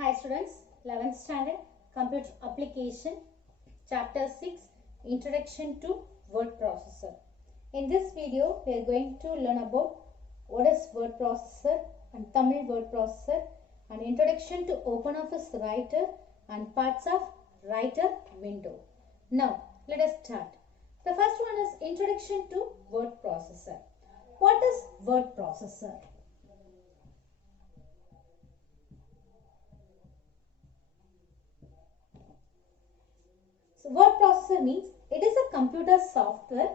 Hi students, 11th standard computer application chapter 6 introduction to word processor. In this video we are going to learn about what is word processor and Tamil word processor and introduction to OpenOffice writer and parts of writer window. Now let us start. The first one is introduction to word processor. What is word processor? So word processor means it is a computer software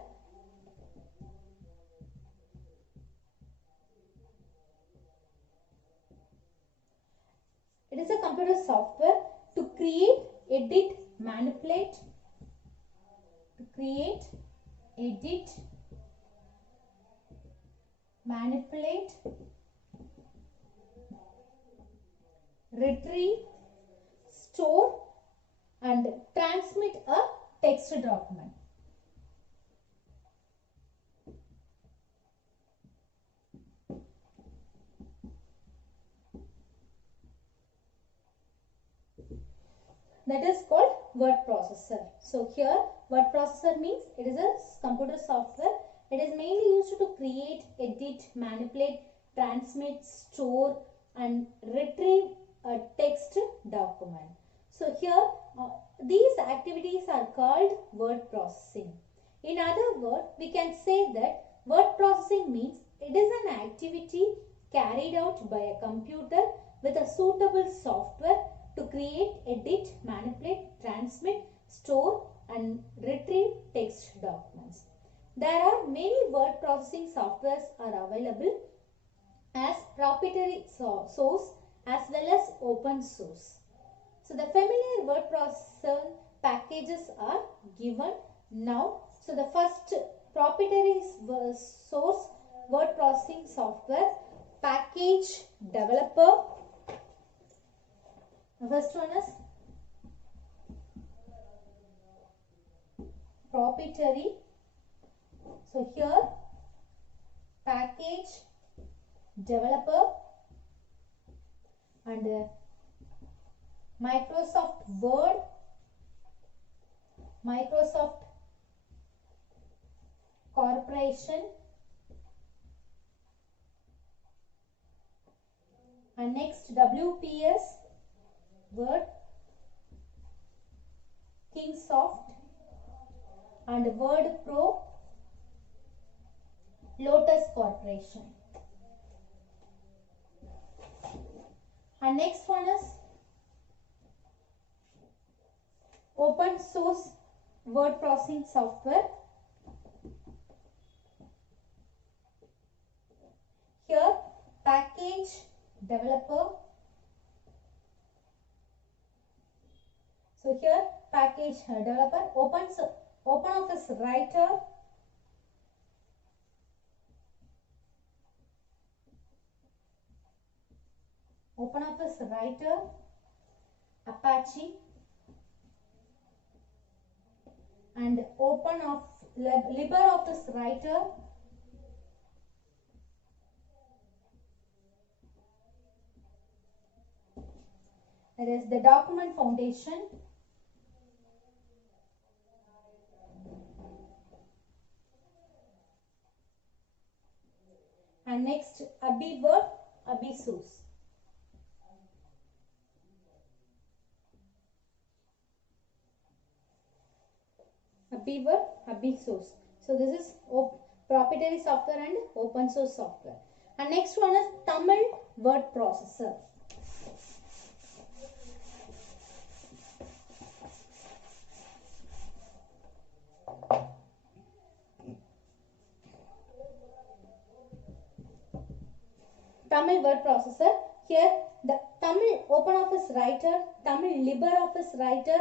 to create, edit, manipulate, retrieve, store and transmit a text document. That is called word processor. So here word processor means it is a computer software. It is mainly used to create, edit, manipulate, transmit, store and retrieve a text document. So here these activities are called word processing. In other words, we can say that word processing means it is an activity carried out by a computer with a suitable software to create, edit, manipulate, transmit, store and retrieve text documents. There are many word processing softwares are available as proprietary source as well as open source. So the familiar word processor packages are given now. So the first proprietary source word processing software, package developer. The first one is proprietary. So here package developer and Microsoft Word, Microsoft Corporation and next WPS Word, Kingsoft and Word Pro, Lotus Corporation. And next one is open source word processing software. Here package developer. So here package developer, OpenOffice writer, OpenOffice writer, Apache and LibreOffice writer, that is the document foundation, and next AbiWord, AbiSource. AbiWord, AbiSource. So this is proprietary software and open source software. And next one is Tamil word processor. Tamil word processor. Here the Tamil OpenOffice writer, Tamil LibreOffice writer,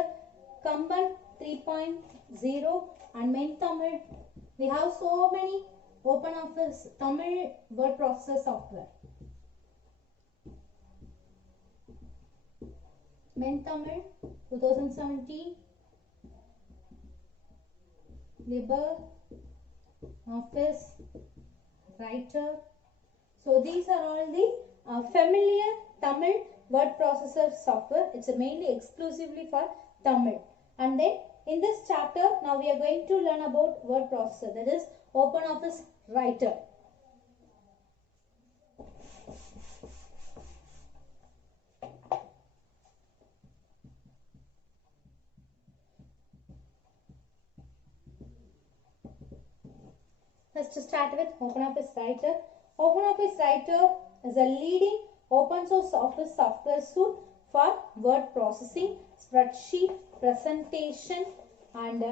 Kamban 3.0 and Main Tamil. We have so many OpenOffice Tamil word processor software. Main Tamil 2017, LibreOffice writer. So these are all the familiar Tamil word processor software. It's mainly exclusively for Tamil. And then in this chapter, now we are going to learn about word processor, that is OpenOffice Writer. Let's start with OpenOffice Writer. OpenOffice Writer is a leading open source office software suite for word processing, spreadsheet, presentation, and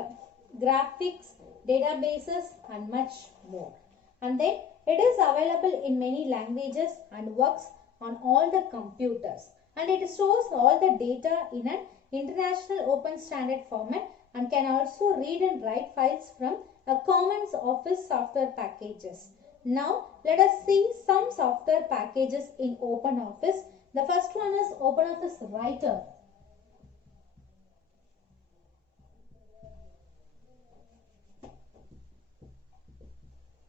graphics, databases, and much more. And then it is available in many languages and works on all the computers. And it stores all the data in an international open standard format and can also read and write files from a common office software packages. Now let us see some software packages in OpenOffice. The first one is OpenOffice Writer.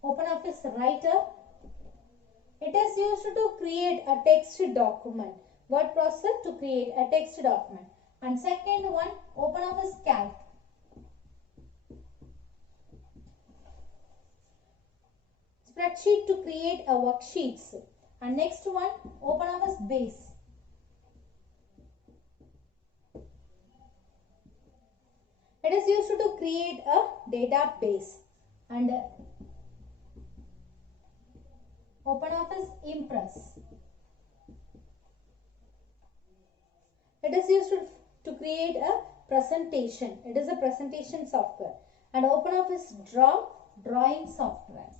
OpenOffice Writer, it is used to create a text document. Word processor to create a text document. And second one, OpenOffice Calc. Spreadsheet to create a worksheets. And next one, OpenOffice Base. It is used to create a database. And OpenOffice Impress. It is used to create a presentation. It is a presentation software. And OpenOffice Draw, drawing software.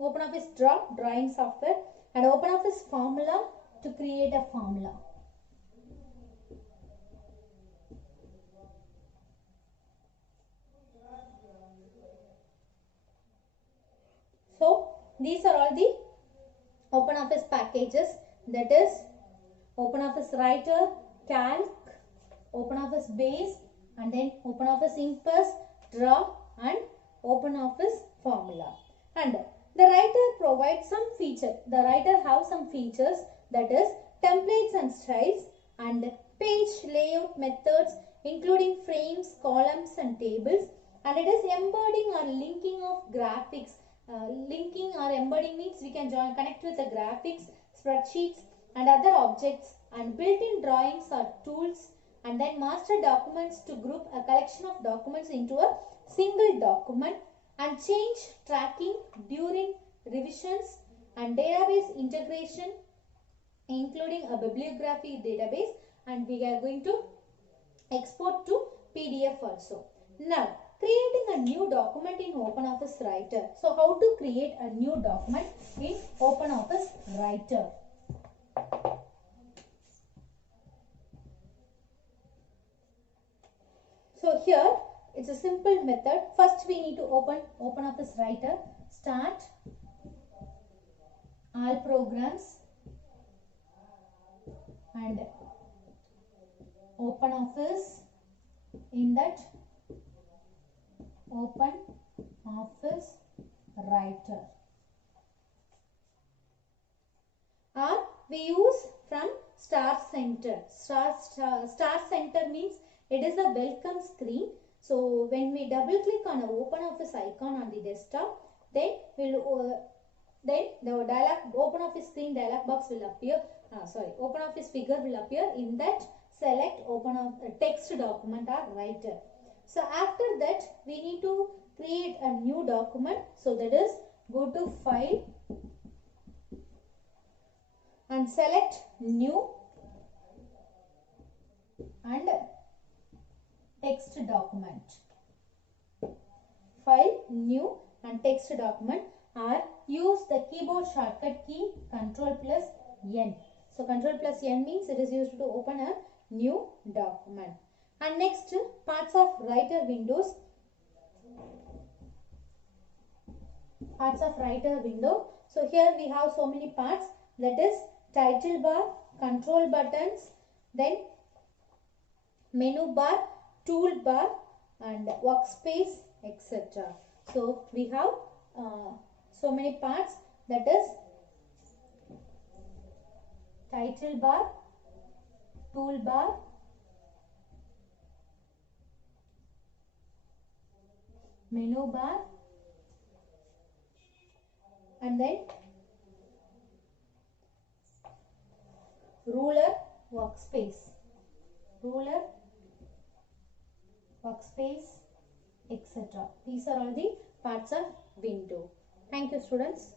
OpenOffice Draw, drawing software. And OpenOffice Formula to create a formula. So these are all the OpenOffice packages, that is OpenOffice Writer, Calc, OpenOffice Base, and then OpenOffice Impress, Draw, and OpenOffice Formula. And the Writer provides some features. The Writer has some features, that is templates and styles and page layout methods including frames, columns, and tables. And it is embedding or linking of graphics. Linking or embedding means we can connect with the graphics, spreadsheets, and other objects, and built-in drawings or tools, and then master documents to group a collection of documents into a single document, and change tracking during revisions, and database integration including a bibliography database, and we are going to export to PDF also. Now creating a new document in OpenOffice Writer. So how to create a new document in OpenOffice Writer? So here it's a simple method. First we need to open OpenOffice Writer, start, all programs, and OpenOffice. In that OpenOffice Writer, or we use from Start Center. Start Center means it is a welcome screen. So when we double click on a OpenOffice icon on the desktop, then the OpenOffice screen dialog box will appear. OpenOffice figure will appear. In that, select OpenOffice text document or Writer. So after that, we need to create a new document. So that is, go to File and select New and Text Document. File, New and Text Document, or use the keyboard shortcut key Ctrl+N. So Ctrl+N means it is used to open a new document. And next, parts of Writer windows. Parts of Writer window. So here we have so many parts, that is title bar, control buttons, then menu bar, tool bar, and workspace, etc. So we have so many parts, that is title bar, toolbar, menu bar, and then ruler, workspace, etc. These are all the parts of window. Thank you, students.